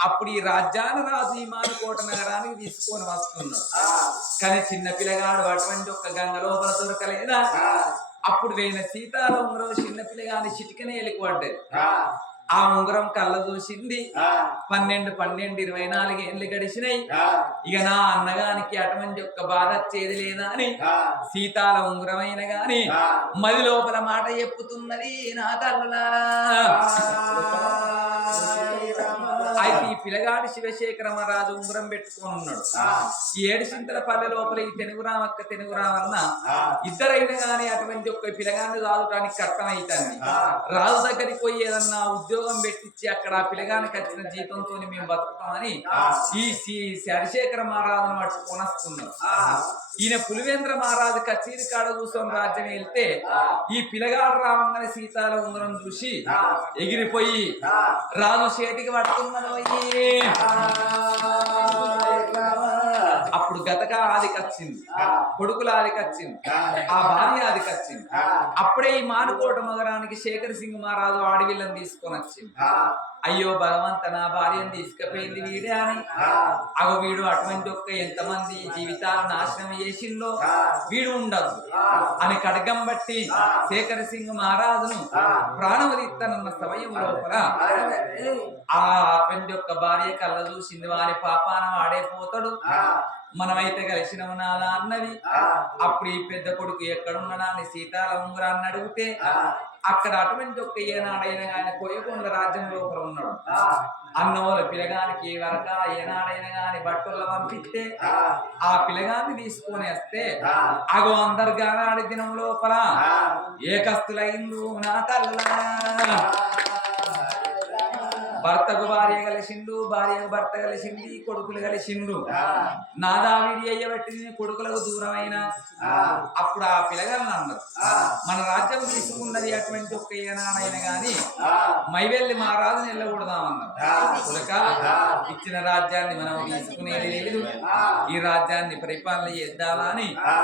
అప్పుడు ఈ రాజ్యాన రాజు మానుకోట నగరానికి తీసుకొని వస్తున్నాడు. కానీ చిన్న పిల్లగాడు అటువంటి ఒక్క గంగ లోపల దొరకలేదా? అప్పుడు వేయిన సీతాల ఉంగరం చిన్న పిల్లగాని చిటికనే ఎలుకబడ్డది. ఆ. ఉంగరం కళ్ళ చూసింది. పన్నెండు పన్నెండు ఇరవై నాలుగు ఏళ్ళు గడిచినాయి. ఇక నా అన్నగానికి అటువంటి ఒక్క బాధ వచ్చేది లేదా అని సీతాల ఉంగరమైన గాని మది లోపల మాట చెప్పుతున్నది నా తల్లులారా. పిల్లగాడి శివశేఖర మహారాజు ఉంగరం పెట్టుకొని ఉన్నాడు. ఈ ఏడు చింతల పల్లె లోపల ఈ తెనుగురామక్క తెనుగురామన్న ఇద్దరైనా గానీ అటువంటి ఒక్క పిల్లగాన్ని రాదుటానికి కష్టం అవుతుంది రాజు దగ్గరికి పోయి ఏదన్నా ఉద్యోగం పెట్టించి అక్కడ ఆ పిల్లగానికి వచ్చిన జీతంతో మేము బతుకుతామని ఈ శ్రీ శరశేఖర మహారాజును మట్టు కొనస్తున్నాం ఈయన పులివేంద్ర మహారాజు కచేరి కాడ కూర్చొని రాజ్యం వెళ్తే ఈ పిల్లగాడు రావంగానే సీతాల ఉంగరం చూసి ఎగిరిపోయి రాజు చేతికి పడుతున్నది అప్పుడు గతక ఆదికి వచ్చింది కొడుకుల ఆదికి వచ్చింది ఆ భార్య ఆదికి వచ్చింది అప్పుడే ఈ మానుకోట మగరానికి శేఖర్ సింగ్ మహారాజు ఆడవిల్లని తీసుకొని వచ్చింది అయ్యో భగవంత నా భార్యను తీసుకుపోయింది వీడే అని. అగో వీడు అటువంటి ఒక్క ఎంతమంది జీవితాలు నాశనం చేసిందో వీడు ఉండదు అని కడగం బట్టి శేఖర్ సింగ్ మహారాజును ప్రాణవలిత్తనన్న సమయం లోపల ఆ. అటువంటి యొక్క భార్య కళ్ళ చూసింది వారి పాపాన వాడైపోతాడు మనమైతే కలిసినవు నాదా అన్నది. అప్పుడు ఈ పెద్ద కొడుకు ఎక్కడున్నాడా అని సీతాల ఉంగరాన్ని అడిగితే అక్కడ అటువంటి ఒక్క ఏనాడైనా కానీ కోయకొండ రాజ్యం లోపల ఉన్నాడు. అన్నోల పిలగానికి వరక ఏనాడైనా గాని బట్టల్లో పంపిస్తే ఆ. పిలగాన్ని తీసుకొని వస్తే అగో అందరు గానాడి దినం లోపల ఏకస్తులైందు నా తల్ల భర్తకు భార్య కలిసిండు భార్యకు భర్త కలిసింది కొడుకులు కలిసిండు. నాదావిడి అయ్యబట్టింది కొడుకులకు దూరమైన? అప్పుడు ఆ పిల్లగాలను అన్నారు మన రాజ్యం తీసుకున్నది అటువంటి ఒక్క ఏనాడైనా గాని మైవెల్లి మహారాజుని వెళ్ళకూడదామన్నారు ఇచ్చిన రాజ్యాన్ని మనం తీసుకునేది లేదు. ఈ రాజ్యాన్ని పరిపాలన చేద్దామా అని ఆ.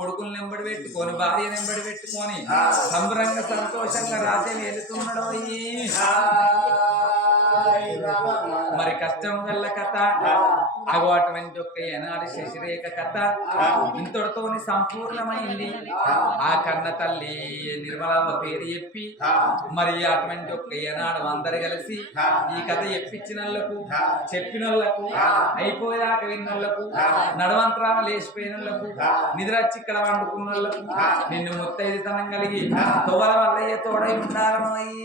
కొడుకులు నెంబడి పెట్టుకొని భార్య నెంబడి పెట్టుకొని సంబరంగా సంతోషంగా రాజ్యం వెళుతున్నాడు కష్టం వల్ల కథ. అగో అటువంటి ఒక్క ఏనాడు శశిరేఖ కథ. ఇంతటితోని సంపూర్ణమైంది. ఆ. కన్న తల్లి నిర్మలమ్మ పేరు చెప్పి మరి అటువంటి ఒక్క ఏనాడు అందరు కలిసి ఈ కథ చెప్పించినోళ్ళకు చెప్పినోళ్ళకు అయిపోయాక విన్నోళ్ళకు నడవంతరాన లేచిపోయినోళ్ళకు నిద్రచ్చి ఇక్కడ వండుకున్నోళ్ళకు నిన్ను ముత్తైదుతనం కలిగి తోవల వల్లయ్య తోడై ఉండాలనోయి